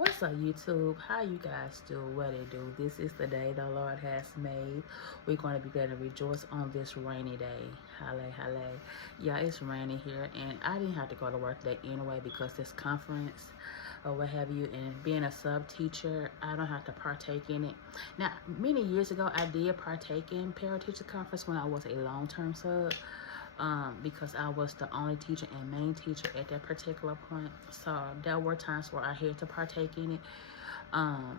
What's up, YouTube? How you guys do? What they do? This is the day the Lord has made. We're going to be glad to rejoice on this rainy day. Halle, halle. Yeah, it's raining here, and I didn't have to go to work today anyway because this conference or what have you. And being a sub teacher, I don't have to partake in it. Now, many years ago, I did partake in parent teacher conference when I was a long-term sub. Because I was the only teacher and main teacher at that particular point. So there were times where I had to partake in it. Um,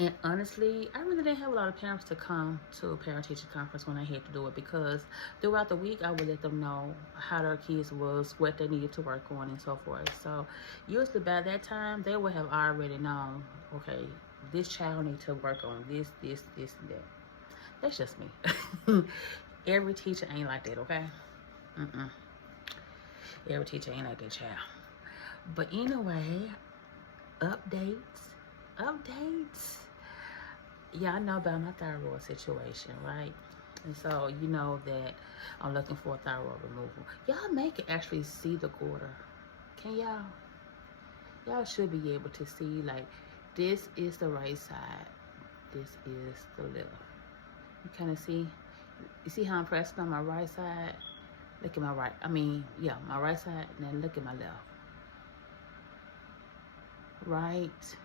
and honestly, I really didn't have a lot of parents to come to a parent-teacher conference when I had to do it, because throughout the week I would let them know how their kids was, what they needed to work on, and so forth. So usually by that time, they would have already known, okay, this child needs to work on this, and that. That's just me. Every teacher ain't like that, okay? Every teacher ain't like that, child. But anyway, updates. Y'all know about my thyroid situation, right? And so you know that I'm looking for a thyroid removal. Y'all may can actually see the border. Can y'all? Y'all should be able to see, like, this is the right side. This is the left. You kind of see? You see how I'm pressing on my right side? Look at my right. My right side. And then look at my left. Right,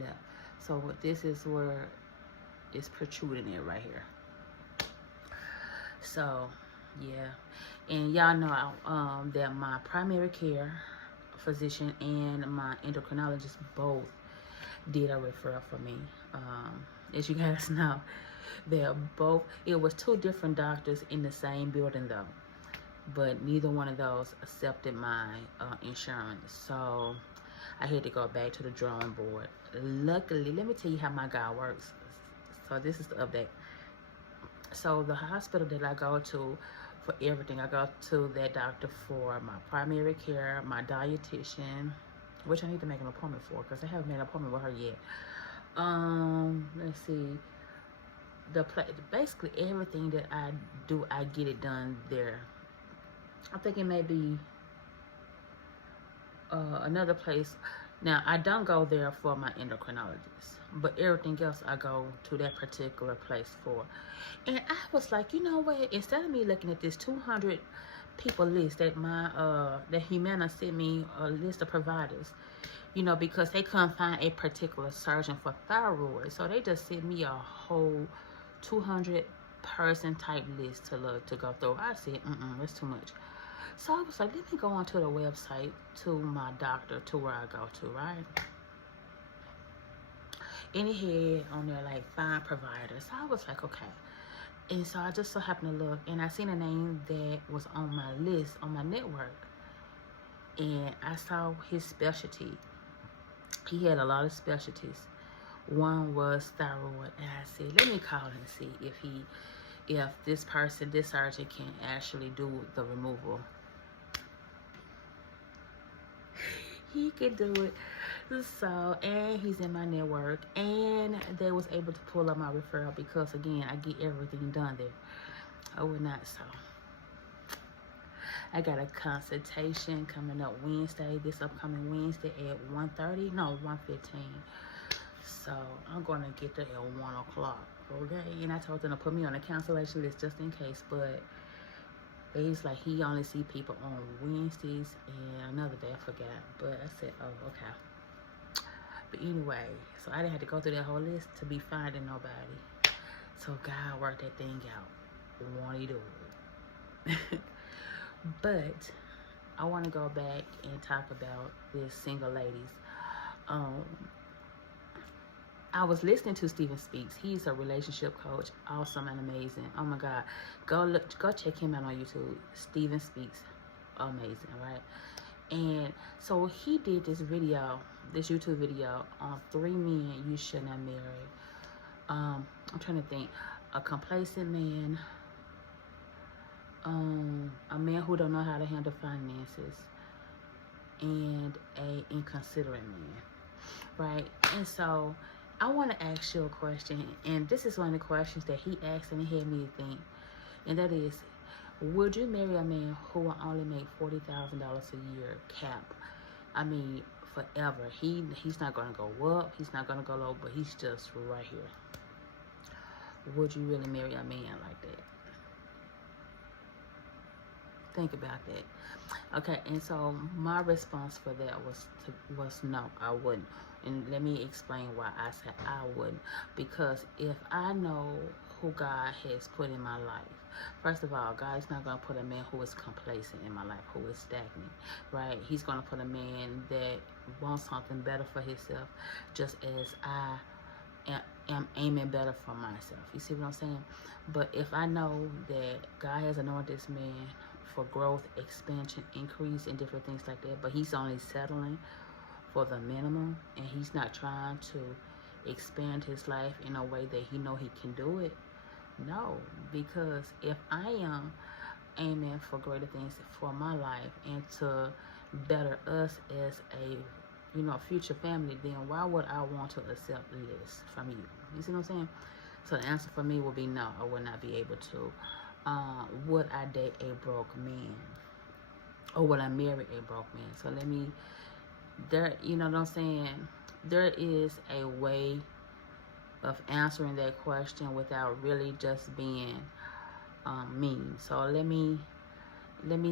left. So this is where it's protruding it right here. So, yeah. And y'all know that my primary care physician and my endocrinologist both did a referral for me. As you guys know, it was two different doctors in the same building though, but neither one of those accepted my insurance. So I had to go back to the drawing board. Luckily, let me tell you how my guy works. So this is the update. So the hospital that I go to for everything, I go to that doctor for my primary care, my dietitian, which I need to make an appointment for because I haven't made an appointment with her yet. Let's see. Basically everything that I do, I get it done there. I think it may be another place. Now, I don't go there for my endocrinologist, but everything else I go to that particular place for. And I was like, you know what? Instead of me looking at this 200 people list that that Humana sent me a list of providers, because they couldn't find a particular surgeon for thyroid, so they just sent me a whole 200 person type list to go through. I said, that's too much. So I was like, let me go onto the website to my doctor, to where I go to, right? And it had on there like 5 providers. So I was like, okay. And so I just so happened to look, and I seen a name that was on my list, on my network. And I saw his specialty. He had a lot of specialties. One was thyroid. And I said, let me call and see if this surgeon can actually do the removal. He could do it. So, and he's in my network, and they was able to pull up my referral because, again, I get everything done there. I would not. So I got a consultation coming up this upcoming Wednesday at 1:30. No, 1:15. So I'm going to get there at 1 o'clock. Okay. And I told them to put me on a cancellation list just in case, but he's like, he only see people on Wednesdays and another day, I forgot. But I said, oh, okay. But anyway, so I didn't have to go through that whole list to be finding nobody. So God worked that thing out. Won't he do it? But I want to go back and talk about this single ladies. I was listening to Steven Speaks. He's a relationship coach, awesome and amazing. Oh my God, go check him out on YouTube. Steven Speaks, amazing, right? And so he did this YouTube video on 3 men you should not marry. I'm trying to think. A complacent man, a man who don't know how to handle finances, and a inconsiderate man, right? And so I want to ask you a question, and this is one of the questions that he asked and it had me to think, and that is, would you marry a man who will only make $40,000 a year cap? forever. He's not gonna go up, he's not gonna go low, but he's just right here. Would you really marry a man like that? Think about that. Okay, and so my response for that was no, I wouldn't. And let me explain why I said I wouldn't. Because if I know who God has put in my life, first of all, God is not going to put a man who is complacent in my life, who is stagnant, right? He's going to put a man that wants something better for himself, just as I am aiming better for myself. You see what I'm saying? But if I know that God has anointed this man for growth, expansion, increase, and different things like that, but he's only settling for the minimum, and he's not trying to expand his life in a way that he know he can do it, no. Because if I am aiming for greater things for my life and to better us as a future family, then why would I want to accept this from you? You see what I'm saying? So the answer for me would be no, I would not be able to. Would I date a broke man? Or would I marry a broke man? So you know what I'm saying? There is a way of answering that question without really just being mean. So let me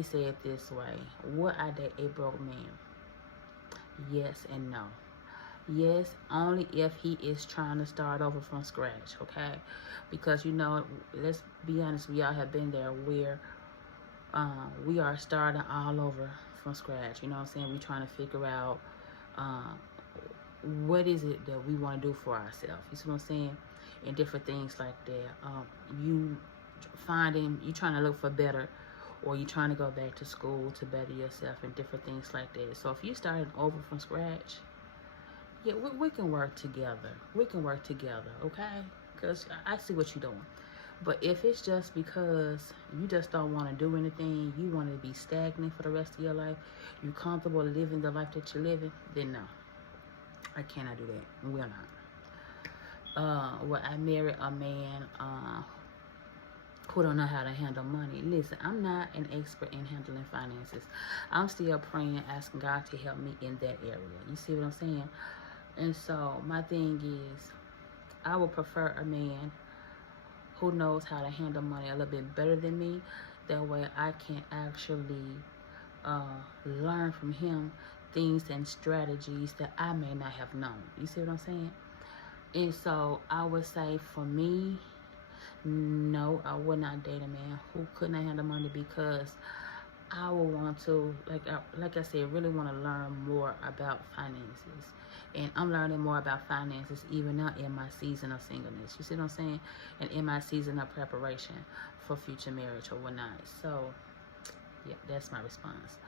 say it this way. Would I date a broke man? Yes and no. Yes, only if he is trying to start over from scratch, okay? Because, let's be honest, we all have been there where we are starting all over from scratch. You know what I'm saying? We're trying to figure out what is it that we want to do for ourselves. You see what I'm saying? And different things like that. You trying to look for better, or you trying to go back to school to better yourself and different things like that. So if you started over from scratch, yeah, we can work together. We can work together, okay? Because I see what you're doing. But if it's just because you just don't want to do anything, you want to be stagnant for the rest of your life, you're comfortable living the life that you're living, then no. I cannot do that. Will not. Will I marry a man who don't know how to handle money? Listen, I'm not an expert in handling finances. I'm still praying, asking God to help me in that area. You see what I'm saying? And so my thing is, I would prefer a man who knows how to handle money a little bit better than me. That way I can actually learn from him things and strategies that I may not have known. You see what I'm saying? And so I would say for me, no, I would not date a man who could not handle money, because I would want to, like I said, really want to learn more about finances. And I'm learning more about finances even now in my season of singleness. You see what I'm saying? And in my season of preparation for future marriage or whatnot. So, yeah, that's my response.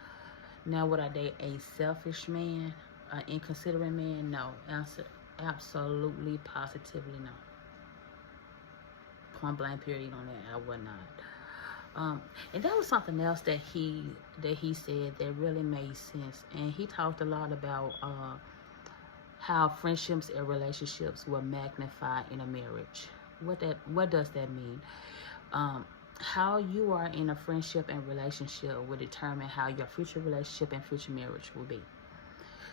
Now, would I date a selfish man, an inconsiderate man? No. Answer, absolutely, positively no. Point blank period on that, I would not. And that was something else that he said that really made sense. And he talked a lot about how friendships and relationships will magnify in a marriage. What does that mean? How you are in a friendship and relationship will determine how your future relationship and future marriage will be.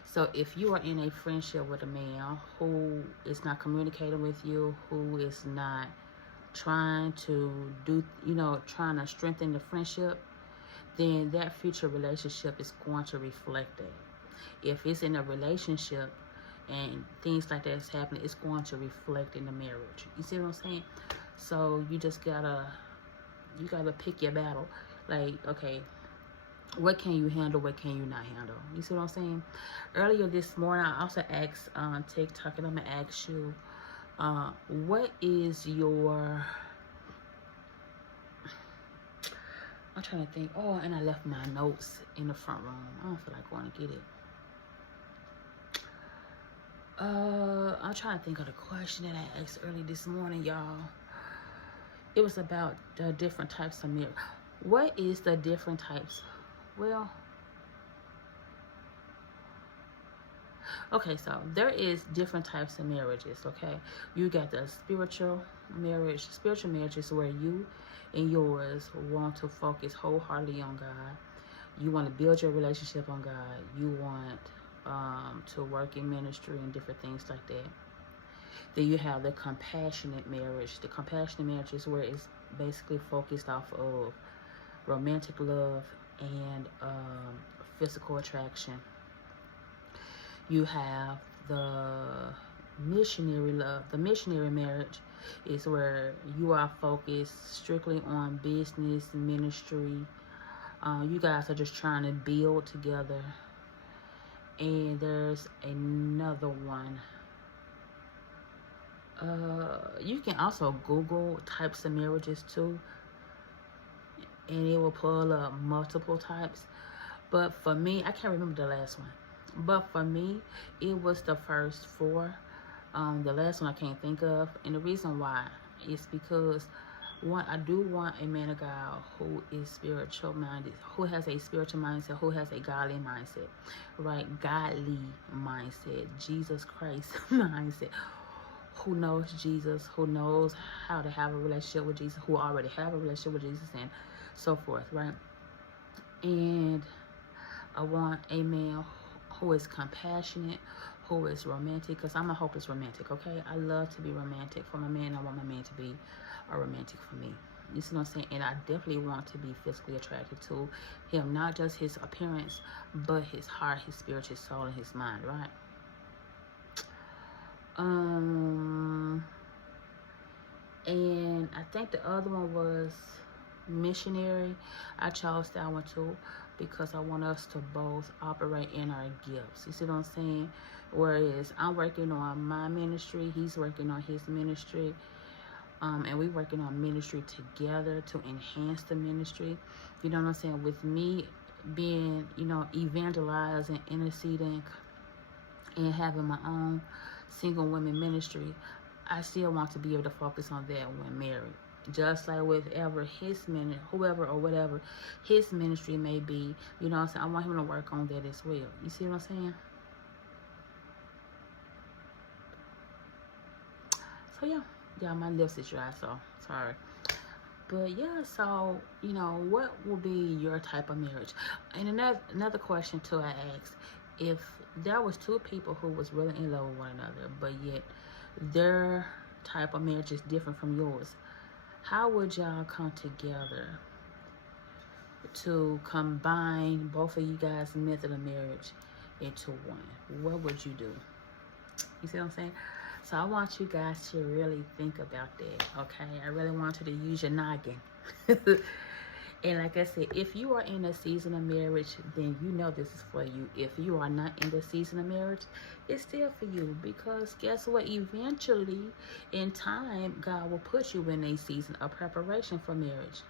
So if you are in a friendship with a man who is not communicating with you, who is not trying to trying to strengthen the friendship, then that future relationship is going to reflect that. If it's in a relationship and things like that is happening, it's going to reflect in the marriage. You see what I'm saying? So you just gotta pick your battle. Like, okay, what can you handle? What can you not handle? You see what I'm saying? Earlier this morning, I also asked TikTok, and I'm gonna ask you, what is your? I'm trying to think. Oh, and I left my notes in the front room. I don't feel like going to get it. I'm trying to think of the question that I asked early this morning, y'all. It was about the different types of marriage. What is the different types? Well, okay, so there is different types of marriages, okay? You got the spiritual marriage. Spiritual marriage is where you and yours want to focus wholeheartedly on God. You want to build your relationship on God. You want to work in ministry and different things like that. Then you have the compassionate marriage. The compassionate marriage is where it's basically focused off of romantic love and physical attraction. You have the missionary love. The missionary marriage is where you are focused strictly on business, ministry. You guys are just trying to build together. And there's another one. You can also Google types of marriages too, and it will pull up multiple types. But for me, I can't remember the last one. But for me, it was the first four. The last one I can't think of, and the reason why is because one, I do want a man of God who is spiritual minded, who has a spiritual mindset, who has a godly mindset, right? Godly mindset, Jesus Christ mindset, who knows Jesus, who knows how to have a relationship with Jesus, who already have a relationship with Jesus, and so forth, right? And I want a man who is compassionate, who is romantic, because I'm a hopeless romantic, okay? I love to be romantic for my man. I want my man to be a romantic for me. You see what I'm saying? And I definitely want to be physically attracted to him, not just his appearance, but his heart, his spirit, his soul, and his mind, right? And I think the other one was missionary. I chose that one too because I want us to both operate in our gifts. You see what I'm saying? Whereas I'm working on my ministry, he's working on his ministry, and we're working on ministry together to enhance the ministry. You know what I'm saying? With me being, evangelizing, interceding, and having my own single women ministry, I still want to be able to focus on that when married. Just like whoever or whatever his ministry may be, you know what I'm saying? I want him to work on that as well. You see what I'm saying? So yeah, my lips is dry, so sorry. But yeah, so what will be your type of marriage? And another question too I asked, if there was two people who was really in love with one another, but yet their type of marriage is different from yours, how would y'all come together to combine both of you guys' method of marriage into one? What would you do? You see what I'm saying? So I want you guys to really think about that, okay? I really want you to use your noggin. And like I said, if you are in a season of marriage, then you know this is for you. If you are not in the season of marriage, it's still for you. Because guess what? Eventually, in time, God will put you in a season of preparation for marriage.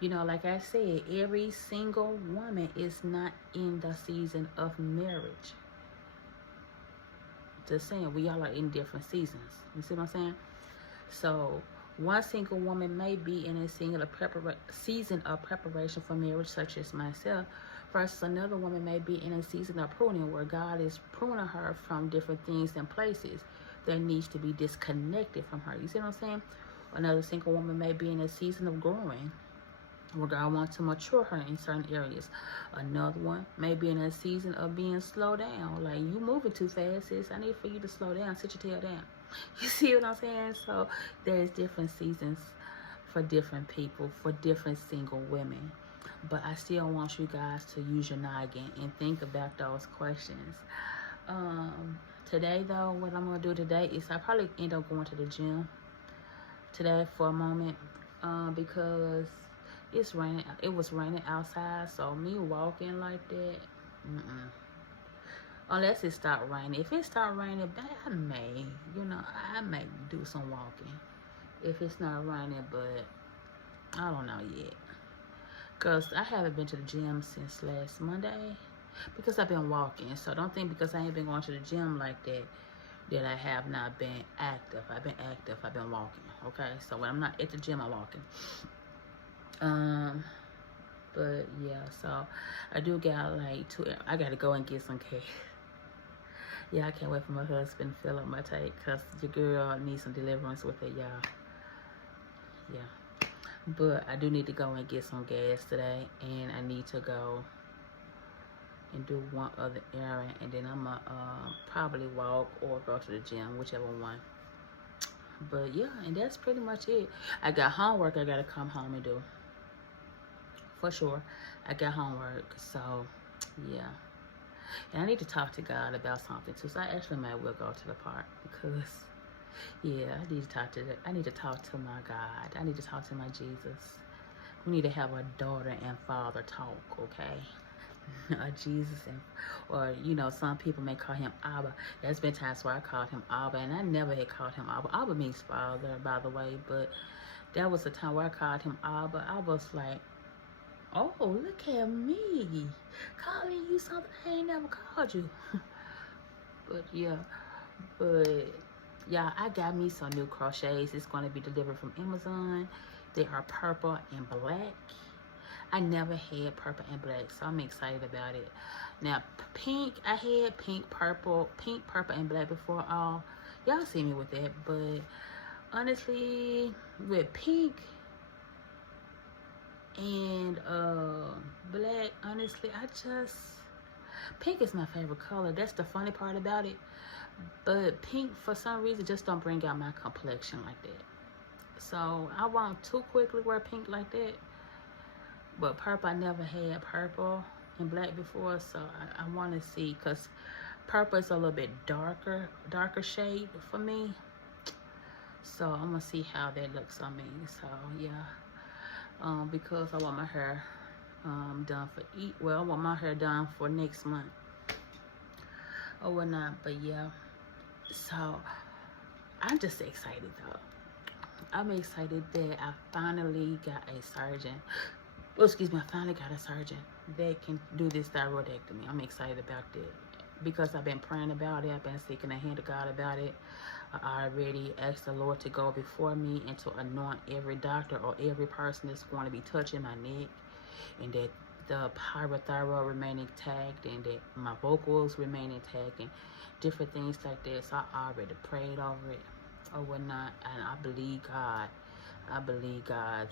Like I said, every single woman is not in the season of marriage. Just saying, we all are in different seasons. You see what I'm saying? So one single woman may be in a season of preparation for marriage, such as myself, versus another woman may be in a season of pruning, where God is pruning her from different things and places that needs to be disconnected from her. You see what I'm saying? Another single woman may be in a season of growing, where God wants to mature her in certain areas. Another one may be in a season of being slowed down. Like, you moving too fast, sis. I need for you to slow down. Sit your tail down. You see what I'm saying? So there's different seasons for different people, for different single women. But I still want you guys to use your noggin and think about those questions. Today, though, what I'm going to do today is I probably end up going to the gym today for a moment, because it's raining. It was raining outside, so me walking like that, unless it start raining. If it start raining, I may do some walking if it's not raining, but I don't know yet, because I haven't been to the gym since last Monday, because I've been walking. So don't think because I ain't been going to the gym like that I have not been active. I've been active. I've been walking. Okay, so when I'm not at the gym, I'm walking. But yeah, so I do got like I gotta go and get some cake. Yeah, I can't wait for my husband to fill up my tank, because your girl needs some deliverance with it, y'all. Yeah, but I do need to go and get some gas today, and I need to go and do one other errand, and then I'm gonna probably walk or go to the gym, whichever one. But yeah, and that's pretty much it. I got homework I gotta come home and do. For sure. I got homework. So yeah. And I need to talk to God about something too. So I actually might well go to the park because yeah, I need to talk to my God. I need to talk to my Jesus. We need to have a daughter and father talk, okay? A Jesus and, or some people may call him Abba. There's been times where I called him Abba, and I never had called him Abba. Abba means father, by the way, but that was the time where I called him Abba. I was like, oh, look at me calling you something I ain't never called you. But yeah, I got me some new crochets. It's going to be delivered from Amazon. They are purple and black. I never had purple and black, so I'm excited about it. Now, pink, I had pink, purple, and black before. Y'all see me with that, but honestly, with pink and black, honestly, pink is my favorite color. That's the funny part about it. But pink, for some reason, just don't bring out my complexion like that. So I won't too quickly wear pink like that. But purple, I never had purple and black before, so I want to see, because purple is a little bit darker shade for me. So I'm gonna see how that looks on me. So yeah, because I want my hair done I want my hair done for next month or whatnot. But yeah, so I'm just excited though. I'm excited that I finally got a surgeon. I finally got a surgeon that can do this thyroidectomy. I'm excited about that because I've been praying about it. I've been seeking the hand of God about it. I already asked the Lord to go before me and to anoint every doctor or every person that's going to be touching my neck, and that the parathyroid remain intact, and that my vocals remain intact, and different things like that. So I already prayed over it or whatnot, and I believe God.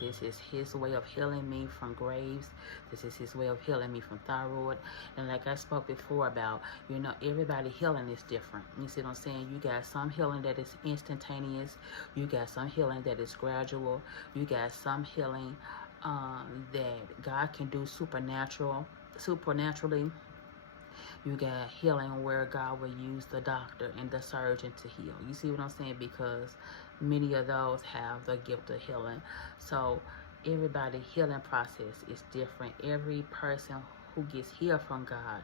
This is his way of healing me from Graves. This is his way of healing me from thyroid. And like I spoke before about, everybody healing is different. You see what I'm saying? You got some healing that is instantaneous. You got some healing that is gradual. You got some healing that God can do supernaturally. You got healing where God will use the doctor and the surgeon to heal. You see what I'm saying? Because many of those have the gift of healing. So everybody's healing process is different. Every person who gets healed from God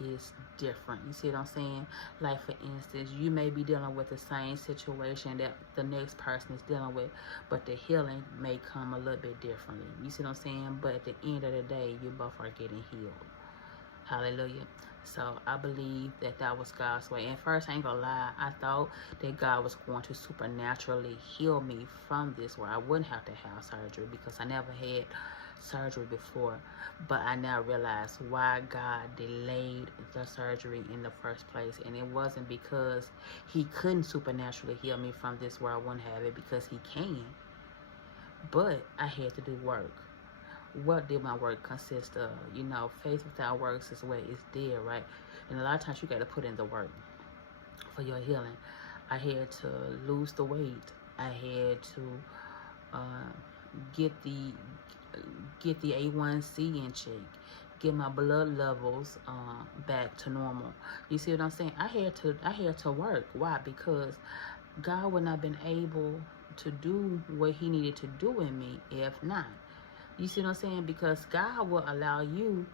is different. You see what I'm saying? Like, for instance, you may be dealing with the same situation that the next person is dealing with, but the healing may come a little bit differently. You see what I'm saying? But at the end of the day, you both are getting healed. Hallelujah. So I believe that was God's way. And first, I ain't gonna lie, I thought that God was going to supernaturally heal me from this, where I wouldn't have to have surgery, because I never had surgery before. But I now realize why God delayed the surgery in the first place. And it wasn't because he couldn't supernaturally heal me from this where I wouldn't have it, because he can. But I had to do work. What did my work consist of? Faith without works is where it's dead, right? And a lot of times you got to put in the work for your healing. I had to lose the weight. I had to get the A1C in check, get my blood levels back to normal. You see what I'm saying? I had to work. Why? Because God would not have been able to do what he needed to do in me if not. You see what I'm saying? Because God will allow you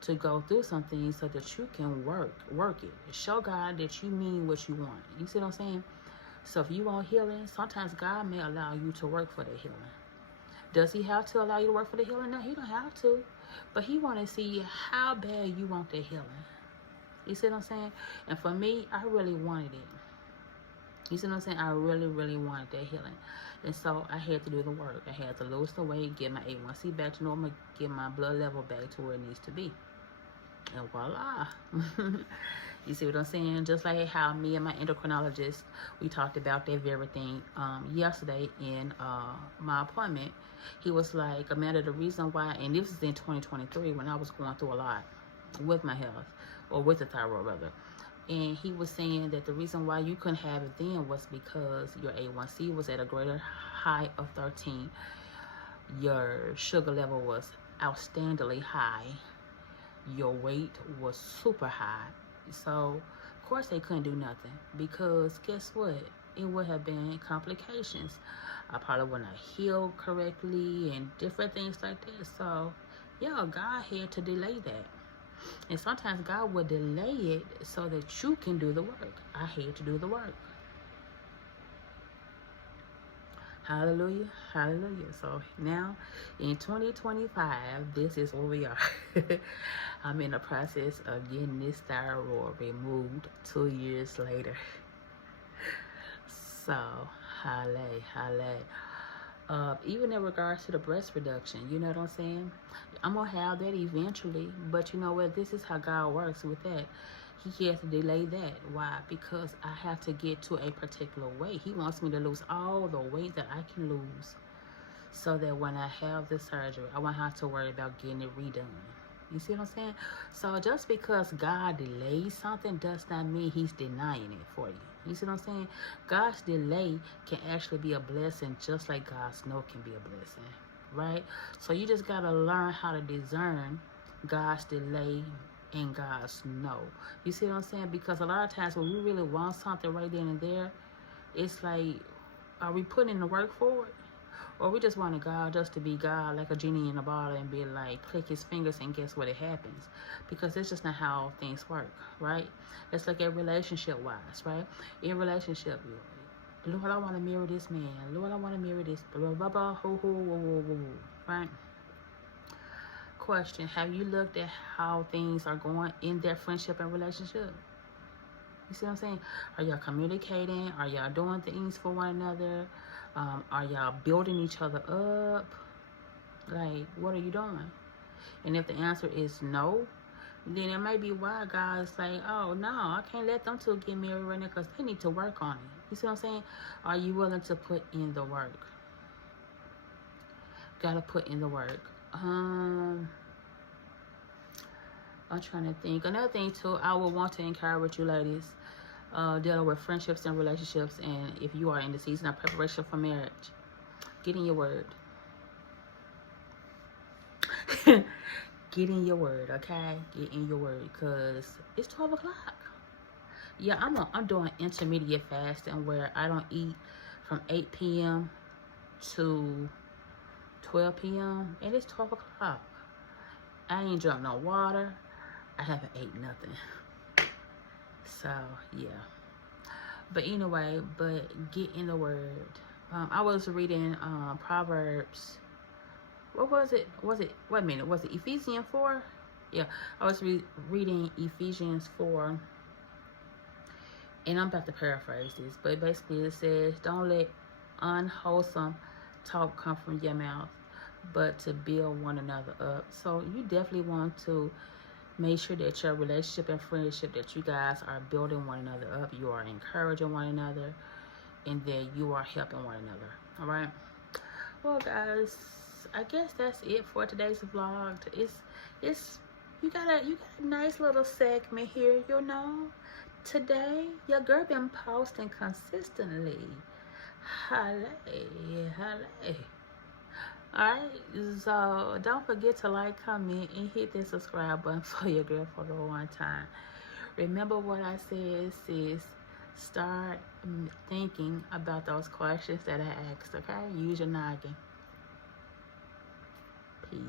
to go through some things so that you can work it. Show God that you mean what you want. You see what I'm saying? So if you want healing, sometimes God may allow you to work for the healing. Does he have to allow you to work for the healing? No, he don't have to. But he want to see how bad you want the healing. You see what I'm saying? And for me, I really wanted it. You see what I'm saying? I really, really wanted that healing. And so I had to do the work. I had to lose the weight, get my A1C back to normal, get my blood level back to where it needs to be. And voila. You see what I'm saying? Just like how me and my endocrinologist, we talked about that very thing yesterday in my appointment. He was like, Amanda, the reason why, and this is in 2023 when I was going through a lot. with my health, or with the thyroid rather. And he was saying that the reason why you couldn't have it then was because your A1C was at a greater high of 13. Your sugar level was outstandingly high. Your weight was super high. So, of course, they couldn't do nothing because guess what? It would have been complications. I probably would not heal correctly and different things like that. So, yeah, God had to delay that. And sometimes God will delay it so that you can do the work. I had to do the work. Hallelujah. Hallelujah. So now in 2025, this is where we are. I'm in the process of getting this thyroid removed 2 years later. So, even in regards to the breast reduction, you know what I'm saying? I'm going to have that eventually, but you know what? This is how God works with that. He has to delay that. Why? Because I have to get to a particular weight. He wants me to lose all the weight that I can lose so that when I have the surgery, I won't have to worry about getting it redone. You see what I'm saying? So just because God delays something does not mean he's denying it for you. You see what I'm saying? God's delay can actually be a blessing just like God's no can be a blessing. Right? So you just got to learn how to discern God's delay and God's no. You see what I'm saying? Because a lot of times when we really want something right then and there, it's like, are we putting in the work for it? Or we just want God just to be God, like a genie in a bottle, and be like, click his fingers and guess what, it happens. Because it's just not how things work, right? It's like a relationship wise, right? In relationship, Lord, I want to marry this man. Lord, I want to marry this, blah, blah, blah, right? Question, have you looked at how things are going in their friendship and relationship? You see what I'm saying? Are y'all communicating? Are y'all doing things for one another? Are y'all building each other up? Like, what are you doing? And if the answer is no, then it may be why God's like, oh, no, I can't let them two get married right now because they need to work on it. You see what I'm saying? Are you willing to put in the work? Gotta put in the work. I'm trying to think. Another thing, too, I would want to encourage you ladies dealing with friendships and relationships, and if you are in the season of preparation for marriage, get in your word. Get in your word, okay? Get in your word, because it's 12 o'clock. Yeah, I'm doing intermediate fasting where I don't eat from 8 p.m. to 12 p.m. and it's 12 o'clock. I ain't drunk no water. I haven't ate nothing. So, yeah. But anyway, get in the word. I was reading Proverbs. What was it? Wait a minute. Was it Ephesians 4? Yeah, I was reading Ephesians 4. And I'm about to paraphrase this. But basically it says, don't let unwholesome talk come from your mouth, but to build one another up. So you definitely want to make sure that your relationship and friendship, that you guys are building one another up, you are encouraging one another, and that you are helping one another. All right. Well, guys, I guess that's it for today's vlog. It's you got a nice little segment here, you know. Today, your girl been posting consistently. Hallelujah. Alright, so don't forget to like, comment, and hit that subscribe button for your girl for the one time. Remember what I said, sis. Start thinking about those questions that I asked, okay? Use your noggin. Peace.